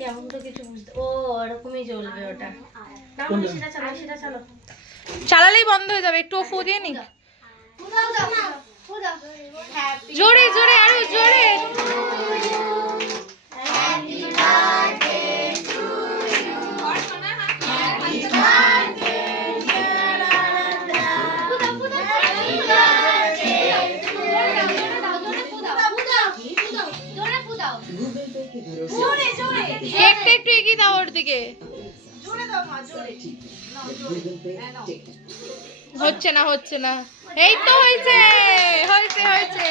কেমন তো কিছু বুঝতে, ও ওরকমই জ্বলবে ওটা। না সেটা চালো, সেটা চালো। চালালেই বন্ধ হয়ে যাবে, একটু ফু দিয়ে নি। জোরে জোরে আরো জোরে। কেকটা একটু এগিয়ে দাও ওর দিকে। হচ্ছে না হচ্ছে না, এই তো হয়েছে হয়েছে হয়েছে।